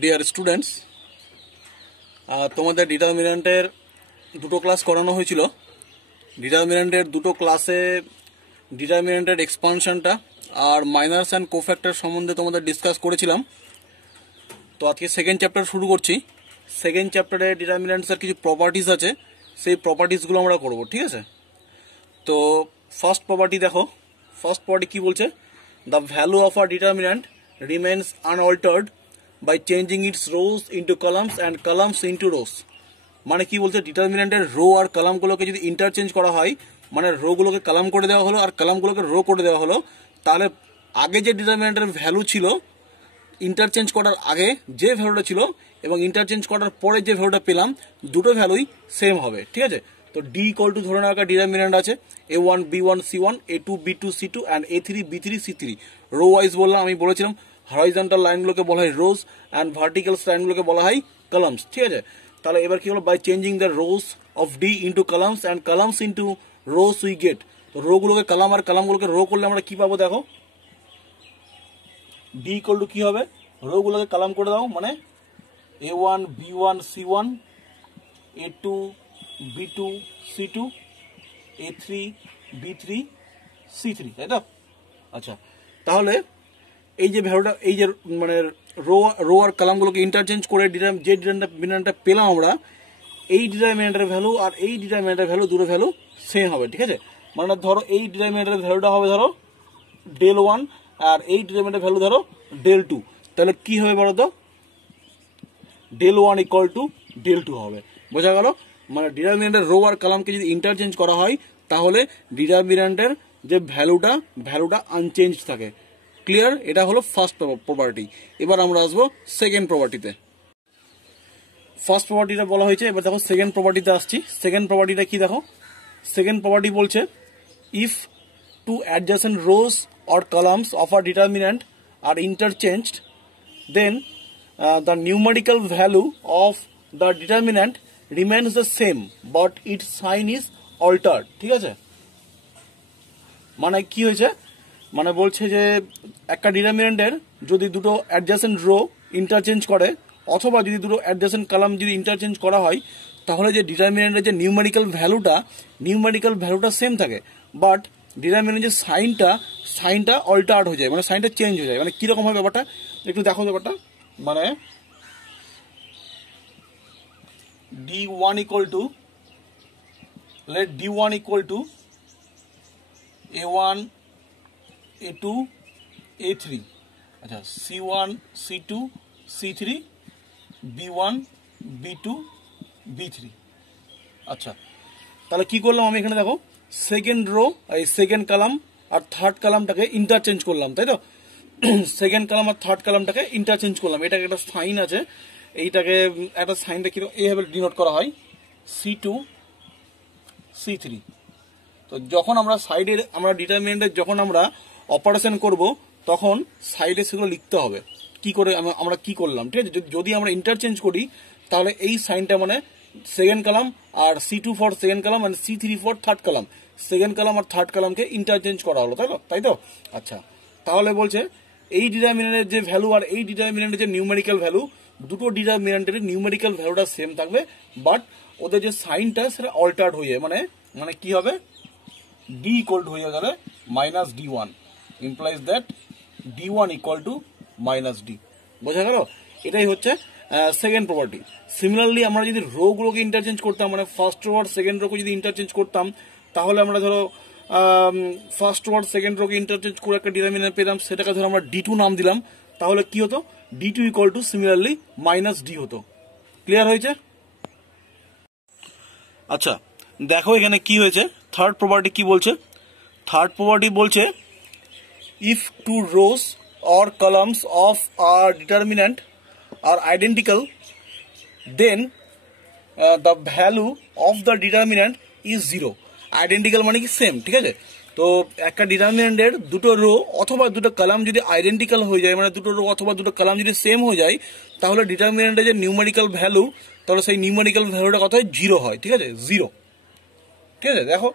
Dear students, তোমাদের ডিটারমিনেন্টের দুটো class করানো হয়েছিল। ডিটারমিনেন্টের দুটো ক্লাসে ডিটারমিনেন্টের এক্সপানশনটা আর মাইনার্স অ্যান্ড কোফ্যাক্টর সম্বন্ধে তোমাদের ডিসকাস করেছিলাম। তো আজকে সেকেন্ড চ্যাপ্টার শুরু করছি। সেকেন্ড চ্যাপ্টারে ডিটারমিনেন্টসের কিছু প্রপার্টিজ আছে, সেই প্রপার্টিজগুলো আমরা করব, ঠিক আছে? তো ফার্স্ট প্রপার্টি দেখো, ফার্স্ট প্রপার্টি কি বলছে? The value of a determinant remains unaltered by changing its rows into columns and columns into rows. মানে কি বলছে, ডিটারমিনেন্টের রো আর কলামগুলোকে যদি ইন্টারচেঞ্জ করা হয়, মানে রোগুলোকে কলাম করে দেওয়া হলো আর কলামগুলোকে রো করে দেওয়া হলো, তাহলে আগে যে ডিটারমিনেন্টের ভ্যালু ছিল ইন্টারচেঞ্জ করার আগে যে ভ্যালুটা ছিল এবং ইন্টারচেঞ্জ করার পরে যে ভ্যালুটা পেলাম, দুটো ভ্যালুই সেম হবে, ঠিক আছে? তো ডি ইকুয়াল টু ধরে নেওয়া একটা ডিটারমিনেন্ট আছে a1 b1 c1 a2 b2 c2 and a3 b3 c3। Rho wise বললাম, আমি বলেছিলাম হরাইজন্টাল লাইনগুলোকে বলা হয় রোজ অ্যান্ড ভার্টিক্যাল লাইনগুলোকে বলা হয় কলামস, ঠিক আছে? তাহলে এবার কি হলো, by changing the rows of D into columns and columns into rows we get. তো রোগুলোকে কলাম আর কলামগুলোকে রো করলে আমরা কি পাবো দেখো, ডি ইকুয়াল টু কি হবে, রোগুলোকে কলাম করে দাও, মানে a1 b1 c1 a2 b2 c2 a3 b3 c3, তাই তো? আচ্ছা, তাহলে এই যে ভ্যালুটা, এই যে মানে রো আর কলামগুলোকে ইন্টারচেঞ্জ করে যে ডিটারমিনেন্টটা পেলাম আমরা, এই ডিটারমিনেন্টের ভ্যালু আর এই ডিটারমিনেন্টের ভ্যালু দুটো ভ্যালু সেম হবে, ঠিক আছে? মানে ধরো এই ডিটারমিনেন্টের ভ্যালুটা হবে ধরো del1 আর এই ডিটারমিনেন্টের ভ্যালু ধরো del2। তাহলে কি হবে বলো তো, del1 ইকুয়াল টু del2 হবে। বোঝা গেল? মানে ডিটারমিনেন্টের রো আর কলামকে যদি ইন্টারচেঞ্জ করা হয় তাহলে ডিটারমিনেন্টের যে ভ্যালুটা আনচেঞ্জ থাকে। ক্লিয়ার? এটা হলো ফার্স্ট প্রপার্টি। এবার আমরা আসবো সেকেন্ড প্রপার্টিতে। ফার্স্ট প্রপার্টিটা বলা হয়েছে, এবার দেখো সেকেন্ড প্রপার্টিতে আসছি। সেকেন্ড প্রপার্টিটা কি দেখো, সেকেন্ড প্রপার্টি বলছে if two adjacent rows or columns of a determinant are interchanged then the numerical value of the determinant remains the same but its sign is altered, ঠিক আছে? মানে কি হয়েছে, মানে বলছে যে একটা ডিটারমিনেন্টের যদি দুটো অ্যাডজেসেন্ট রো ইন্টারচেঞ্জ করে অথবা যদি দুটো অ্যাডজেসেন্ট কলাম যদি ইন্টারচেঞ্জ করা হয়, তাহলে যে ডিটারমিনেন্টের যে নিউমেরিক্যাল ভ্যালুটা সেম থাকে, বাট ডিটারমিনেন্টের যে সাইনটা অল্টার্ড হয়ে যায়, মানে সাইনটা চেঞ্জ হয়ে যায়। মানে কিরকম হয় ব্যাপারটা একটু দেখো। ব্যাপারটা মানে d1 equal to, let d1 equal to a1 a2 a3, আচ্ছা c1 c2 c3 b1 b2 b3। আচ্ছা, তাহলে কি করলাম আমি এখানে দেখো, সেকেন্ড রো এই সেকেন্ড কলাম আর থার্ড কলামটাকে ইন্টারচেঞ্জ করলাম, তাই তো? সেকেন্ড কলাম আর থার্ড কলামটাকে ইন্টারচেঞ্জ করলাম। এটাকে একটা সাইন আছে, এইটাকে একটা সাইনটা কিরকম এইভাবে ডিনোট করা হয় c2 c3। তো যখন আমরা সাইডের আমরা ডিটারমিনেন্টের যখন আমরা অপারেশন করব তখন সাইডে সেগুলো লিখতে হবে কি করে আমরা কি করলাম, ঠিক আছে? যদি আমরা ইন্টারচেঞ্জ করি তাহলে এই সাইনটা মানে সেকেন্ড কলাম আর c2 ফর সেকেন্ড কলাম আর c3 for third column, second column আর থার্ড কলামকে ইন্টারচেঞ্জ করা হলো, তাই তো? আচ্ছা, তাহলে বলছে এই ডিটারমিনেন্টের যে ভ্যালু আর এই ডিটারমিনেন্টের যে নিউমেরিক্যাল ভ্যালু, দুটো ডিটারমিনেন্টের নিউমেরিক্যাল ভ্যালুটা সেম থাকবে, বাট ওদের যে সাইনটা সেটা অল্টার্ড হয়ে যায়। মানে কি হবে, ডি ইকুয়াল টু হয়ে যাবে minus d1, implies that d1 equal two minus D. বোঝা গেল? এটাই হচ্ছে সেকেন্ড প্রপার্টি। সিমিলারলি আমরা যদি রো গুলোকে ইন্টারচেঞ্জ করতাম, মানে ফার্স্ট রো আর সেকেন্ড রোকে যদি ইন্টারচেঞ্জ করতাম, তাহলে আমরা ধরো ফার্স্ট রো আর সেকেন্ড রোকে ইন্টারচেঞ্জ করে একটা ডিটারমিনেন্ট পেলাম, সেটাকে ধরো আমরা d2 নাম দিলাম, তাহলে কি হতো, d2 equal two similarly minus D হতো। ক্লিয়ার হয়েছে? আচ্ছা, দেখো এখানে কি হয়েছে, থার্ড প্রপার্টি কি বলছে? থার্ড প্রপার্টি বলছে if two rows or columns of a determinant are identical then the value of the determinant is 0। Identical মানে কি সেম, ঠিক আছে? তো একটা ডিটারমিনেন্টের দুটো রো অথবা দুটো কলাম যদি আইডেন্টিক্যাল হয়ে যায়, মানে দুটো রো অথবা দুটো কলাম যদি সেম হয়ে যায়, তাহলে ডিটারমিনেন্টের যে নিউমেরিক্যাল ভ্যালু, তাহলে সেই নিউমেরিক্যাল ভ্যালুটা কত হয়, 0 হয়, ঠিক আছে? 0, ঠিক আছে? দেখো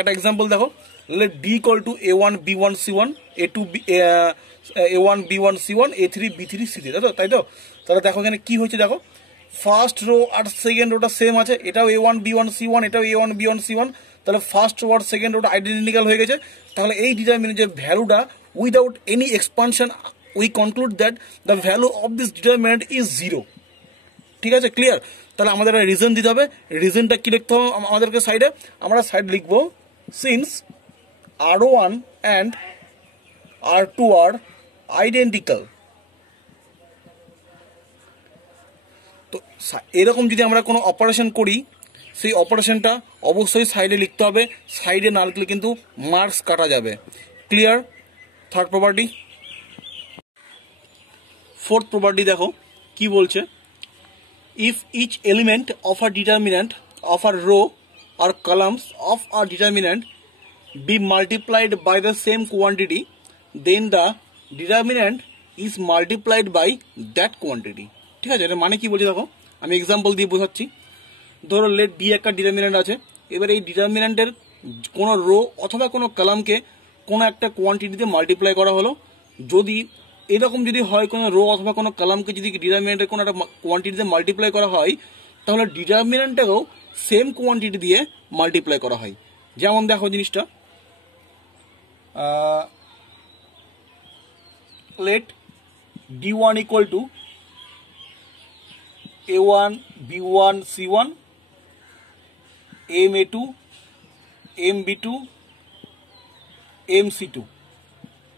একটা এক্সাম্পল দেখো, let D equal to A1 B1 C1 A2 A1 B1 C1 A3 B3 C3 তাই তো তাহলে দেখো এখানে কি হয়েছে দেখো ফার্স্ট রো আর সেকেন্ড রোটা সেম আছে এটাও A1 B1 C1 এটাও A1 B1 C1 তাহলে ফার্স্ট রো আর সেকেন্ড রোটা আইডেন্টিক্যাল হয়ে গেছে তাহলে এই ডিটারমিনেন্টের ভ্যালুটা without any expansion we conclude that the value of this determinant is 0 ঠিক আছে ক্লিয়ার তাহলে আমাদের রিজন দিতে হবে রিজনটা কি লিখতে হবে আমাদেরকে সাইডে আমরা সাইড লিখবো since R1 and R2 are identical তো এরকম যদি আমরা কোনো অপারেশন করি সেই অপারেশনটা অবশ্যই সাইডে লিখতে হবে সাইডে না লিখলে কিন্তু মার্কস কাটা যাবে clear third property fourth property দেখো কি বলছে if each element of a determinant of a row or columns of a determinant be multiplied by the same quantity then the determinant is multiplied by that quantity ঠিক আছে এটা মানে কি বলছে দেখো আমি एग्जांपल দিয়ে বোঝাচ্ছি ধরো লেট ডি একটা ডিটারমিনেন্ট আছে এবার এই ডিটারমিনেন্টের কোনো রো অথবা কোনো কলামকে কোনো একটা কোয়ান্টিটিতে মাল্টিপ্লাই করা হলো যদি এরকম যদি হয় কোনো রো অথবা কোনো কলামকে যদি ডিটারমিনেন্টের কোনো একটা কোয়ান্টিটিতে মাল্টিপ্লাই করা হয় তাহলে ডিটারমিনেন্টটাকেও সেম কোয়ান্টিটি দিয়ে মাল্টিপ্লাই করা হয় যেমন দেখো জিনিসটা let d1 equal to a1 b1 c1 ma2 mb2 mc2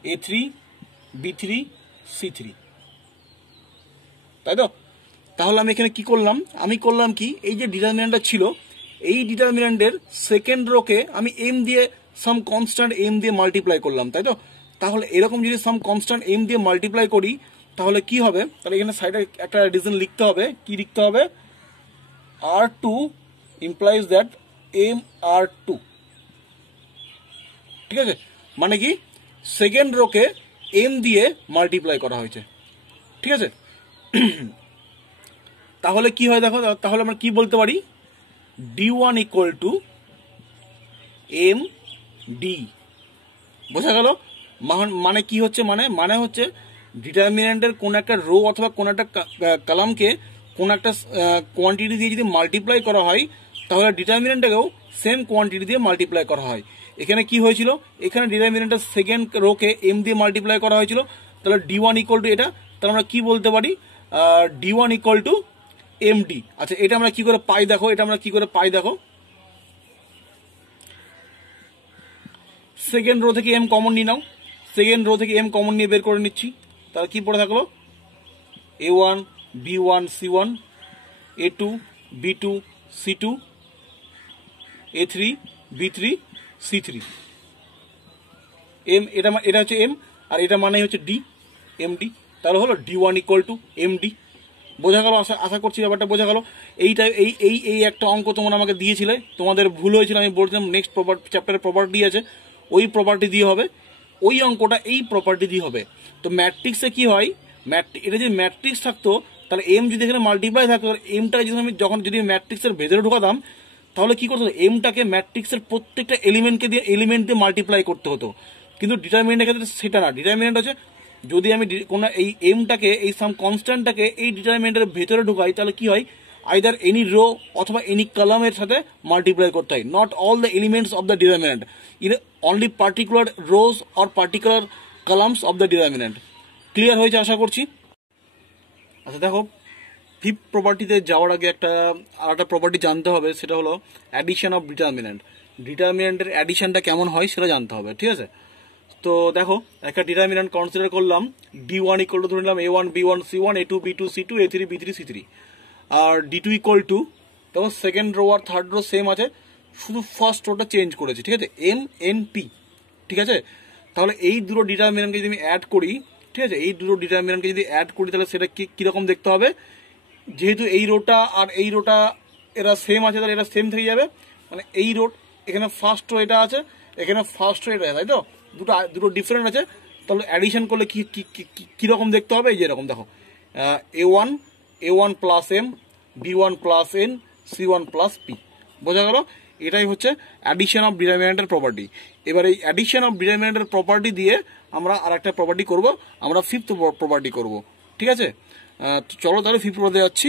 a3 b3 c3 তাই তো তাহলে আমি এখানে কি করলাম আমি করলাম কি এই যে ডিটারমিনেন্টটা ছিল এই ডিটারমিনেন্টের সেকেন্ড রোকে আমি m দিয়ে সাম কনস্ট্যান্ট m দিয়ে মাল্টিপ্লাই করলাম তাই তো তাহলে এরকম যদি সাম কনস্ট্যান্ট m দিয়ে মাল্টিপ্লাই করি তাহলে কি হবে তাহলে এখানে সাইডে একটা রিজন লিখতে হবে কি লিখতে হবে r2 implies that mr2 ঠিক আছে মানে কি সেকেন্ড রোকে m দিয়ে মাল্টিপ্লাই করা হয়েছে ঠিক আছে তাহলে কি হয় দেখো তাহলে আমরা কি বলতে পারি d1 equal to md বোঝা গেল মানে কি হচ্ছে মানে হচ্ছে ডিটারমিনেন্টের কোন একটা রো অথবা কোন একটা কলামকে কোন একটা কোয়ান্টিটি দিয়ে যদি মাল্টিপ্লাই করা হয় তাহলে ডিটারমিনেন্টটাকেও সেম কোয়ান্টিটি দিয়ে মাল্টিপ্লাই করা হয় এখানে কি হয়েছিল এখানে ডিটারমিনেন্টের সেকেন্ড রোকে m দিয়ে মাল্টিপ্লাই করা হয়েছিল তাহলে d1 ইকুয়াল টু এটা তাহলে আমরা কি বলতে পারি d1 ইকুয়াল টু md আচ্ছা এটা আমরা কি করে পাই দেখো সেকেন্ড রো থেকে m কমন নিয়ে নাও সেকেন্ড রো থেকে m কমন নিয়ে বের করে নিচ্ছি তাহলে কি পড়ে থাকলো a1 b1 c1 a2 b2 c2 a3 b3 c3 m এটা হচ্ছে m আর এটা মানে হচ্ছে d md তাহলে হলো d1 ইকুয়াল টু md বোঝা গেল আশা করছি ব্যাপারটা বোঝা গেল এইটা এই একটা অঙ্ক তোমরা আমাকে দিয়েছিলে তোমাদের ভুল হয়েছিল আমি বলছিলাম নেক্সট চ্যাপ্টারের প্রপার্টি আছে ওই প্রপার্টি দিয়ে হবে ওই অঙ্কটা এই প্রপার্টি দিয়ে হবে তো ম্যাট্রিক্সে কি হয় এটা যদি ম্যাট্রিক্স থাকতো তাহলে m যদি এখানে মাল্টিপ্লাই থাকতো mটা যদি আমি যদি ম্যাট্রিক্সের ভেতরে ঢোকাতাম তাহলে কি করতে হতো mটাকে ম্যাট্রিক্সের প্রত্যেকটা এলিমেন্ট দিয়ে মাল্টিপ্লাই করতে হতো কিন্তু ডিটারমিনেন্টের ক্ষেত্রে সেটা না ডিটারমিনেন্ট হচ্ছে যদি আমি কোনো এই mটাকে এই সাম কনস্ট্যান্টটাকে এই ডিটারমিনেন্টের ভেতরে ঢোকাই তাহলে কি হয় আইদার এনি রো অথবা এনি কলামের সাথে মাল্টিপ্লাই করতে হয় not all the elements of the determinant in only particular rose or particular columns of the determinant clear হয়েছে আশা করছি আচ্ছা দেখো ফিফথ প্রপার্টিতে যাওয়ার আগে আরেকটা প্রপার্টি জানতে হবে সেটা হলো অ্যাডিশন অফ ডিটারমিনেন্টের অ্যাডিশনটা কেমন হয় সেটা জানতে হবে ঠিক আছে তো দেখো একটা ডিটারমিনেন্ট কনসিডার করলাম d1 ইকুয়াল টু ধরে নিলাম a1 b1 c1 a2 b2 c2 a3 b3 c3 আর d2 ইকুয়াল টু তখন সেকেন্ড রো আর থার্ড রো সেম আছে শুধু ফার্স্ট রোটা চেঞ্জ করেছি ঠিক আছে m n p ঠিক আছে তাহলে এই দুটো ডিটারমিনেন্টকে যদি আমি অ্যাড করি ঠিক আছে এই দুটো ডিটারমিনেন্টকে যদি অ্যাড করি তাহলে সেটা কিরকম দেখতে হবে যেহেতু এই রোটা আর এই রোটা এরা সেম আছে তাহলে এটা সেম থেকে যাবে মানে এই রো এখানে ফার্স্ট রো এটা আছে এখানে ফার্স্ট রো এটা তাই তো দুটো ডিফারেন্ট আছে তাহলে অ্যাডিশন করলে কিরকম দেখতে হবে এই যে এরকম দেখো a1 plus m b1 plus n c1 plus p বোঝা গেল এটাই হচ্ছে অ্যাডিশন অফ ডিটারমিনেন্টের প্রপার্টি। এবার এই অ্যাডিশন অফ ডিটারমিনেন্টের প্রপার্টি দিয়ে আমরা আর একটা প্রপার্টি করব, আমরা ফিফথ প্রপার্টি করব। ঠিক আছে, চলো তাহলে ফিফথ প্রপার্টি যাচ্ছি।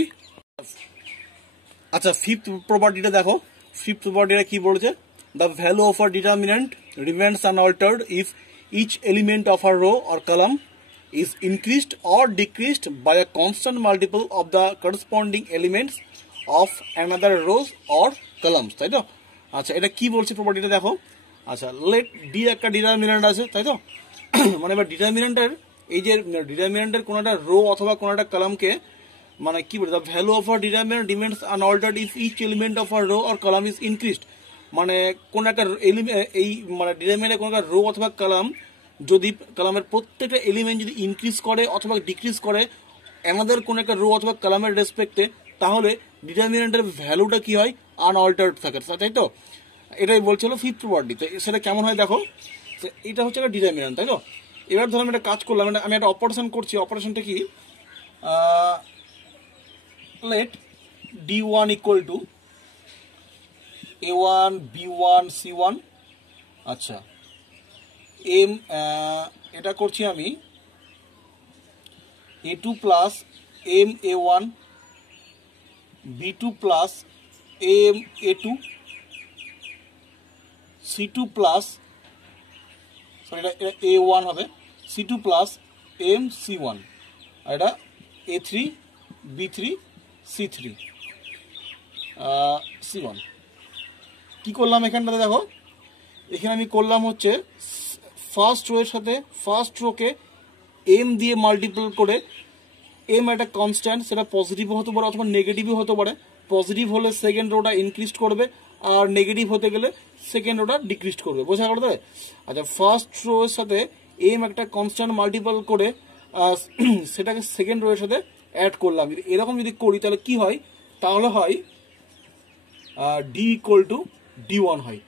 আচ্ছা, ফিফথ প্রপার্টিটা দেখো। ফিফথ প্রপার্টিটা কি বলেছে? The value of a determinant remains unaltered if each element of a row or column is increased or decreased by a constant multiple of the corresponding elements of another rows or columns, তাই তো? আচ্ছা, এটা কি বলছে প্রপার্টিটা দেখো। আচ্ছা, late D একটা determinant আছে, তাই তো? মানে এবার ডিটারমিনেন্টের এই যে ডিটারমিনেন্টের কোনো একটা রো অথবা কোনো একটা কলামকে মানে কি বলে, the value of a determinant remains unaltered if each element of a row or column is increased. মানে কোন একটা এই মানে ডিটারমিনেন্টের কোনো একটা রো অথবা কলাম যদি কলামের প্রত্যেকটা এলিমেন্ট যদি ইনক্রিজ করে অথবা ডিক্রিজ করে আমাদের কোন একটা রো অথবা কলামের রেসপেক্টে, তাহলে ডিটারমিনেন্টের ভ্যালুটা কি হয়? আনঅল্টার্ড থাকে, তাই তো? এটাই বলছিল ফিফথ প্রপার্টি। তো সেটা কেমন হয় দেখো। এটা হচ্ছে একটা ডিটারমিনেন্ট, তাই তো? এবার ধরো আমি একটা কাজ করলাম, আমি একটা অপারেশন করছি। অপারেশনটা কি? Let d1 equal to a1 b1 c1। আচ্ছা, এম এটা করছি আমি a2 plus M a1 b2 plus M a2 c2 plus sorry এটা a1 হবে, c2 প্লাস এম c1, আর এটা a3 b3 c3 c1। কি করলাম এখানটাতে দেখো, এখানে আমি করলাম হচ্ছে ফার্স্ট রো এর সাথে ফার্স্ট রোকে এম দিয়ে মাল্টিপল করে, এম একটা কনস্ট্যান্ট, সেটা পজিটিভও হতে পারে অথবা নেগেটিভও হতে পারে। পজিটিভ হলে সেকেন্ড রোটা ইনক্রিজ করবে, আর নেগেটিভ হতে গেলে সেকেন্ড রোটা ডিক্রিজ করবে। বোঝা গেল? আচ্ছা, ফার্স্ট রো এর সাথে এম একটা কনস্ট্যান্ট মাল্টিপল করে সেটাকে সেকেন্ড রো এর সাথে অ্যাড করলাম। এরকম যদি করি তাহলে কি হয়? তাহলে হয় ডি ইকুয়াল টু d1 হয়।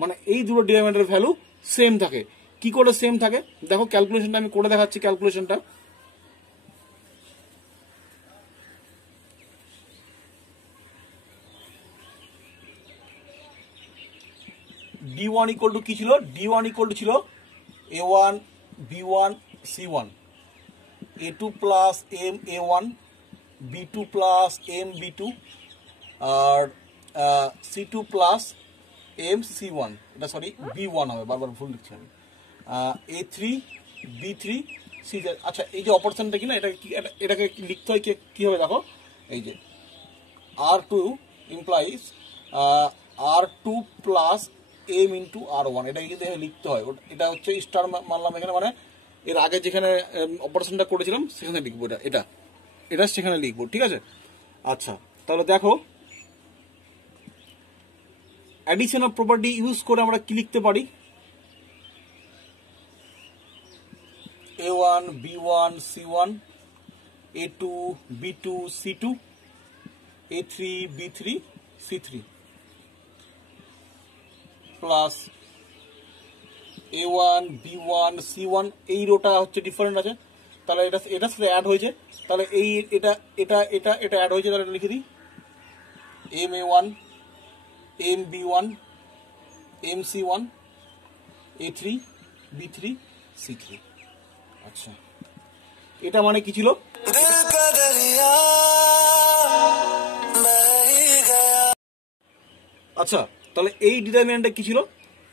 মানে এই দুটো ডিটারমিনেন্টের ভ্যালু সেম থাকে। কি করে সেম থাকে দেখো, ক্যালকুলেশনটা আমি করে দেখাচ্ছি। ক্যালকুলেশনটা d1 ইকুয়াল টু কি ছিল? d1 ইকুয়াল টু ছিল a1 b1 c1, a2 plus M a1 b2 plus M b2 আর c2 প্লাস এম c1। এটা সরি b1 হবে, বারবার ভুল লিখছি আমি। a3 b3 c3। আচ্ছা, এই যে অপারেশনটা কি না, এটাকে লিখতে হয় কি হবে দেখো। এই যে r2 implies r2 plus M into r1, এটাকে কিন্তু লিখতে হয়। এটা হচ্ছে স্টার মানলাম এখানে, মানে এর আগে যেখানে অপারেশনটা করেছিলাম সেখানে লিখবো, এটা সেখানে লিখবো। ঠিক আছে? আচ্ছা, তাহলে দেখো অ্যাডিশন অফ প্রপার্টি ইউজ করে আমরা কি লিখতে পারি? a1 b1 c1 a2 b2 c2 a3 b3 c3 plus a1 b1 c1। এই রোটা হচ্ছে ডিফারেন্ট আছে, তাহলে এটা সাথে অ্যাড হয়েছে, তাহলে এই এটা অ্যাড হয়েছে, তাহলে এটা লিখে দিই M a1 M b1 M c1 a3 b3 c3। আচ্ছা, এটা মানে কি ছিল? আচ্ছা, তাহলে এই ডিটারমিনেন্টটা কি ছিল?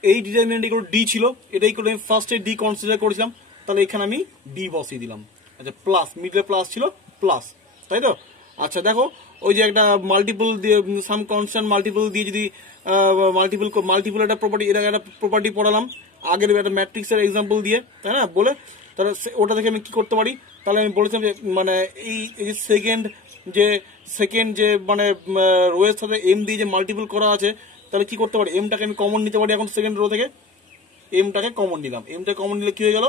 এই ডিটারমিনেন্ট ইকুয়াল ডি ছিল। এটাই করে আমি ফার্স্টে ডি কনসিডার করেছিলাম, তাহলে এখানে আমি ডি বসিয়ে দিলাম। আচ্ছা, প্লাস মিডলে প্লাস ছিল, প্লাস, তাই তো? আচ্ছা, দেখো ওই যে একটা মাল্টিপল দিয়ে সাম কনস্ট্যান্ট মাল্টিপল দিয়ে যদি মাল্টিপল একটা প্রপার্টি, এটা একটা প্রপার্টি পড়ালাম আগের একটা ম্যাট্রিক্সের এক্সাম্পল দিয়ে, তাই না? বলে তাহলে ওটা থেকে আমি কি করতে পারি? তাহলে আমি বলেছিলাম যে মানে এই যে সেকেন্ড যে মানে রোয়ের সাথে এম দিয়ে যে মাল্টিপল করা আছে, তাহলে কি করতে পারি? এমটাকে আমি কমন নিতে পারি। এখন সেকেন্ড রো থেকে এমটাকে কমন নিলাম। এমটা কমন নিলে কি হয়ে গেল?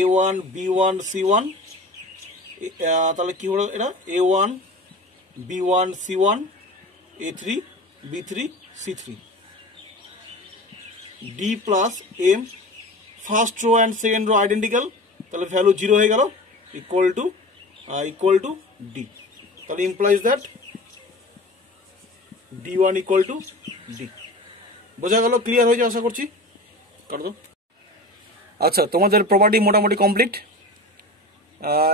a1 b1 c1। তাহলে কি হলো? এটা a1 b1 c1 a3 b3 c3 d plus m। First row and second rho identical, তাহলে ভ্যালু 0 হয়ে গেল, ইকুয়াল টু ডি। তাহলে implies that D1 equal two D। বোঝা গেল? ক্লিয়ার হয়ে যায় আশা করছি। কাটো তো। আচ্ছা, তোমাদের প্রপার্টি মোটামুটি কমপ্লিট।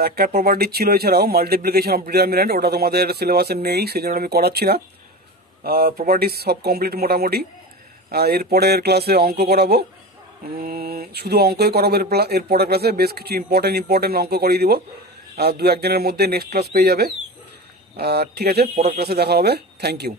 একটা প্রপার্টি ছিল এছাড়াও মাল্টিপ্লিকেশন অফ ডিটারমিন্যান্ট, ওটা তোমাদের সিলেবাসে নেই, সেই জন্য আমি করাচ্ছি না। প্রপার্টি সব কমপ্লিট মোটামুটি। এরপরের ক্লাসে অঙ্ক করাবো, শুধু অঙ্কই করাবো। এর পরের ক্লাসে বেশ কিছু ইম্পর্টেন্ট অঙ্ক করিয়ে দিব, দু একদিনের মধ্যে নেক্সট ক্লাস পেয়ে যাবে। ঠিক আছে, পরের ক্লাসে দেখা হবে। Thank you.